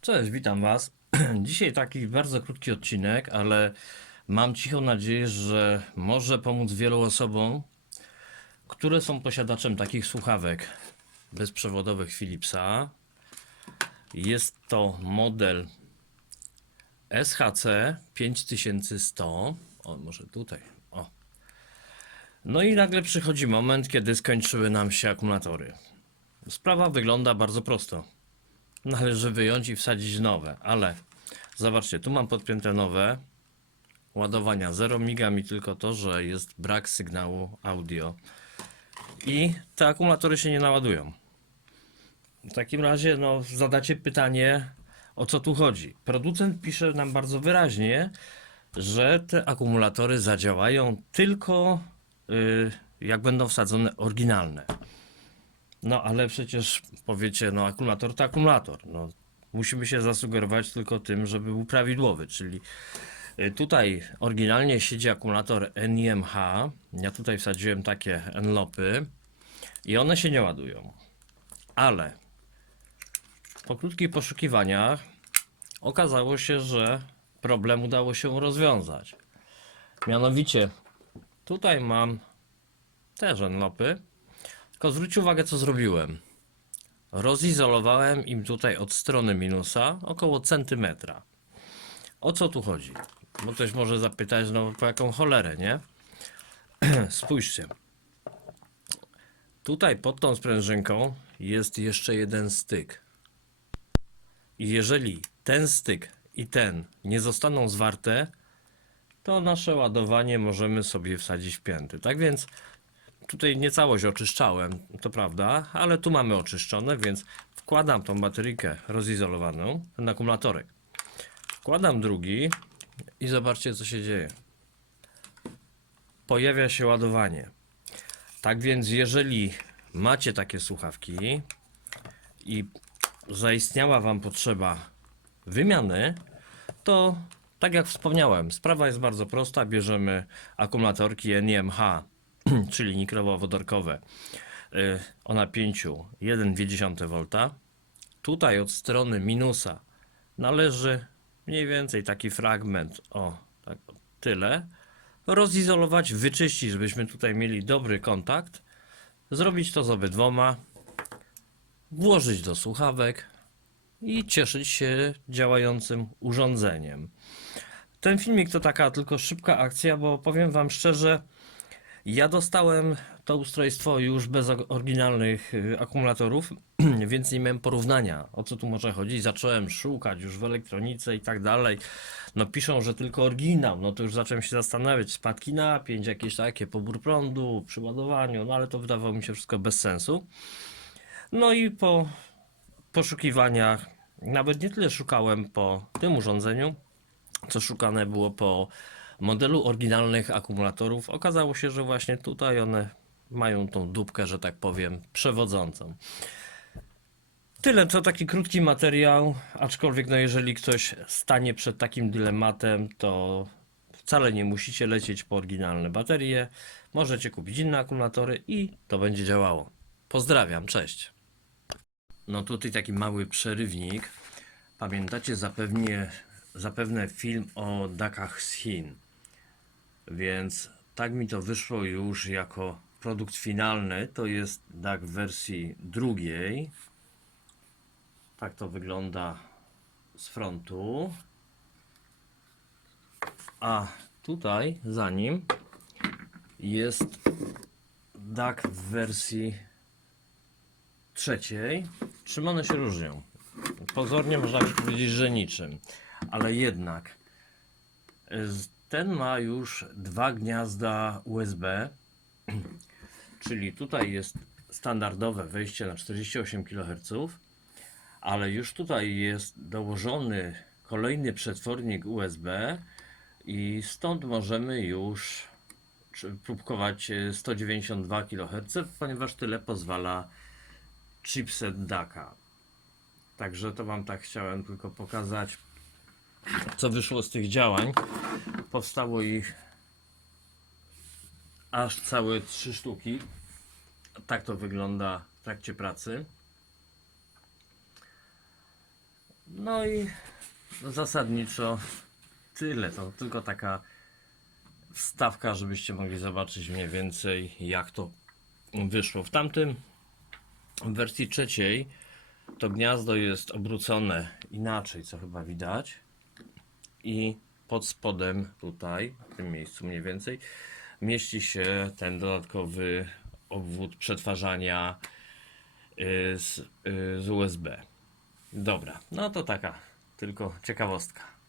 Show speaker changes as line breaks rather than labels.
Cześć, witam Was. Dzisiaj taki bardzo krótki odcinek, ale mam cichą nadzieję, że może pomóc wielu osobom, które są posiadaczem takich słuchawek bezprzewodowych Philipsa. Jest to model SHC 5100. O, może tutaj. O. No i nagle przychodzi moment, kiedy skończyły nam się akumulatory. Sprawa wygląda bardzo prosto. Należy wyjąć i wsadzić nowe, ale zobaczcie, tu mam podpięte nowe ładowania. Zero miga mi tylko to, że jest brak sygnału audio i te akumulatory się nie naładują. W takim razie, no, zadacie pytanie, o co tu chodzi. Producent pisze nam bardzo wyraźnie, że te akumulatory zadziałają tylko y, jak będą wsadzone oryginalne. No ale przecież powiecie, no akumulator to akumulator. No, musimy się zasugerować tylko tym, żeby był prawidłowy, czyli y, tutaj oryginalnie siedzi akumulator NIMH. Ja tutaj wsadziłem takie enlopy i one się nie ładują. Ale po krótkich poszukiwaniach okazało się, że problem udało się rozwiązać. Mianowicie tutaj mam też enlopy. Tylko zwróć uwagę, co zrobiłem. Rozizolowałem im tutaj od strony minusa około centymetra. O co tu chodzi? Bo ktoś może zapytać, no po jaką cholerę, nie? Spójrzcie. Tutaj pod tą sprężynką jest jeszcze jeden styk. I jeżeli ten styk i ten nie zostaną zwarte, to nasze ładowanie możemy sobie wsadzić w pięty. Tak więc tutaj nie całość oczyszczałem, to prawda, ale tu mamy oczyszczone, więc wkładam tą baterykę rozizolowaną, ten akumulatorek. Wkładam drugi i zobaczcie co się dzieje. Pojawia się ładowanie. Tak więc jeżeli macie takie słuchawki i zaistniała Wam potrzeba wymiany, to tak jak wspomniałem, sprawa jest bardzo prosta. Bierzemy akumulatorki NIMH czyli niklowo-wodorkowe y, o napięciu 1,2 V. Tutaj od strony minusa należy mniej więcej taki fragment o tak, tyle rozizolować, wyczyścić, żebyśmy tutaj mieli dobry kontakt. Zrobić to z obydwoma, włożyć do słuchawek i cieszyć się działającym urządzeniem. Ten filmik to taka tylko szybka akcja, bo powiem Wam szczerze, ja dostałem to ustrojstwo już bez oryginalnych y, akumulatorów, więc nie miałem porównania, o co tu może chodzić. Zacząłem szukać już w elektronice i tak dalej. No piszą, że tylko oryginał, no to już zacząłem się zastanawiać, spadki napięć, jakieś takie, pobór prądu, przy ładowaniu, no ale to wydawało mi się wszystko bez sensu. No i po poszukiwaniach, nawet nie tyle szukałem po tym urządzeniu, co szukane było po modelu oryginalnych akumulatorów. Okazało się, że właśnie tutaj one mają tą dupkę, że tak powiem, przewodzącą. Tyle, to taki krótki materiał, aczkolwiek no jeżeli ktoś stanie przed takim dylematem, to wcale nie musicie lecieć po oryginalne baterie. Możecie kupić inne akumulatory i to będzie działało. Pozdrawiam, cześć. No tutaj taki mały przerywnik. Pamiętacie zapewnie, zapewne film o dakach z Chin. Więc tak mi to wyszło już jako produkt finalny. To jest DAC w wersji drugiej. Tak to wygląda z frontu. A tutaj za nim jest DAC w wersji trzeciej. Czym one się różnią? Pozornie można powiedzieć, że niczym, ale jednak ten ma już dwa gniazda USB, czyli tutaj jest standardowe wejście na 48 kHz, ale już tutaj jest dołożony kolejny przetwornik USB i stąd możemy już próbkować e, 192 kHz, ponieważ tyle pozwala chipset DACA. Także to Wam tak chciałem tylko pokazać, co wyszło z tych działań. Powstało ich aż całe trzy sztuki. Tak to wygląda w trakcie pracy. No i zasadniczo tyle. To tylko taka wstawka, żebyście mogli zobaczyć mniej więcej jak to wyszło. W tamtym w wersji trzeciej to gniazdo jest obrócone inaczej, co chyba widać. I pod spodem tutaj, w tym miejscu mniej więcej, mieści się ten dodatkowy obwód przetwarzania y, z, y, z USB. Dobra, no to taka tylko ciekawostka.